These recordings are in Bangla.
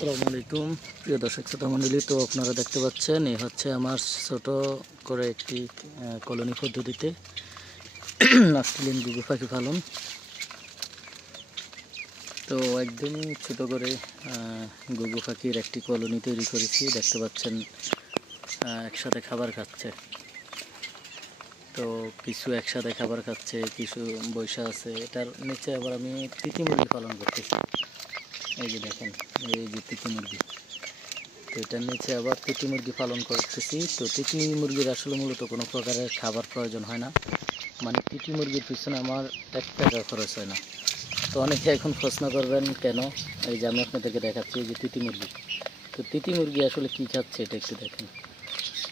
আসসালামু আলাইকুম। প্রিয় দর্শক, শ্রোতা মণ্ডলী, তো আপনারা দেখতে পাচ্ছেন এই হচ্ছে আমার ছোট করে একটি কলোনি পদ্ধতিতে অস্ট্রেলিয়ান গুগু পাখি পালন। তো একদমই ছোট করে গুগু পাখির একটি কলোনি তৈরি করেছি, দেখতে পাচ্ছেন একসাথে খাবার খাচ্ছে। তো কিছু একসাথে খাবার খাচ্ছে, কিছু বৈশা আছে, এটার নিচে আবার আমি তিতি মুরগি পালন করতেছি। এই যে দেখেন, এই যে তিতি মুরগি। তো এটার নিচে আবার তিতি মুরগি পালন করতেছি। তো তিতি মুরগির আসলে মূলত কোনো প্রকারের খাবার প্রয়োজন হয় না। মানে তিতি মুরগির পিছনে আমার এক টাকা খরচ হয় না। তো অনেকে এখন প্রশ্ন করবেন, কেন? এই যে আমি আপনাদেরকে দেখাচ্ছি এই যে তিতি মুরগি। তো তিতি মুরগি আসলে কী খাচ্ছে এটা একটু দেখেন।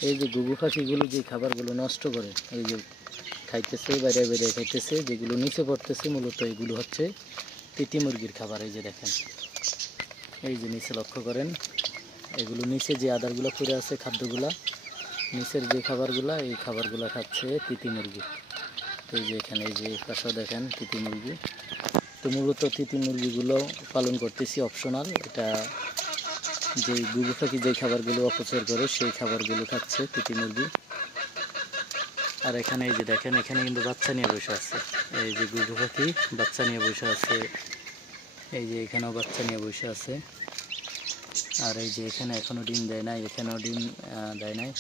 এই যে গুগু পাখিগুলো যে খাবারগুলো নষ্ট করে, এই যে খাইতেছে, বাইরে বাইরে খাইতেছে, যেগুলো নিচে পড়তেছে, মূলত এগুলো হচ্ছে তিতি মুরগির খাবার, এই যে দেখেন। এই যে নিচে লক্ষ্য করেন, এগুলো নিচে যে আদারগুলো পড়ে আছে খাদ্যগুলা, নিচের যে খাবারগুলা, এই খাবারগুলা খাচ্ছে তিতি মুরগি। তো এই যে এখানে, এই যে পাশে দেখেন তিতি মুরগি। তো মূলত তিতি মুরগিগুলো পালন করতেছি অপশনাল এটা যে গুগু পাখি যে খাবারগুলো অপচয় করে, সেই খাবারগুলো খাচ্ছে তিতি মুরগি। আর এখানে এই যে দেখেন, এখানে কিন্তু বাচ্চা নিয়ে বসে আছে। এই যে গুগু পাখি বাচ্চা নিয়ে বসে আছে এই যে এখানেও বাচ্চা নিয়ে বসে আছে। আর এই যে এখানে এখনও ডিম দেয় নাই এখানেও ডিম দেয় নাই।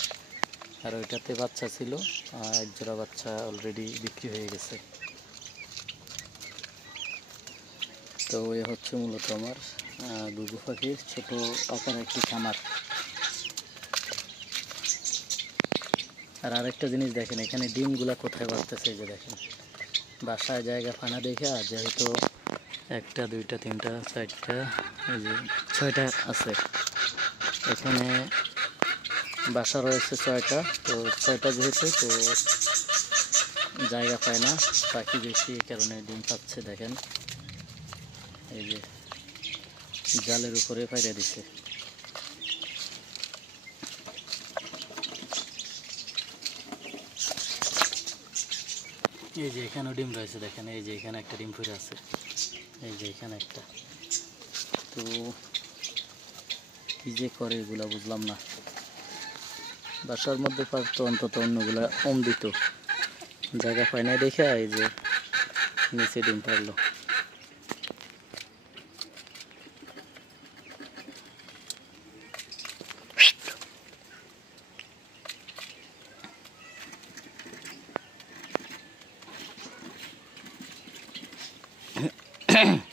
আর ওইটাতে বাচ্চা ছিল আহ, এক জোড়া বাচ্চা অলরেডি বিক্রি হয়ে গেছে। তো এ হচ্ছে মূলত আমার গুগু পাখির ছোট আকার একটি খামার। আর আরেকটা জিনিস দেখেন এখানে ডিমগুলা কোথায় বাঁচতেছে এই যে দেখেন। বাসায় জায়গা ফানা দেখে আর যেহেতু একটা, দুইটা, তিনটা, চারটা, এই যে ছয়টা আছে। এখানে বাসা রয়েছে ছয়টা, তো ছয়টা যেহেতু, তো জায়গা পায় না, পাখি বেশি এই কারণে ডিম পাচ্ছে দেখেন। এই যে জালের উপরে ফাইরে দিছে। এই যে এখানেও ডিম রয়েছে, দেখেন, এই যে এখানে একটা ডিম ফুটে আছে, এই যে এখানে একটা। তো কি যে করে এগুলো বুঝলাম না। বাসার মধ্যে পারতো অন্তত অন্যগুলো অম দিত জায়গা পায় না দেখে এই যে নিচে ডিম পারল Mm-hmm.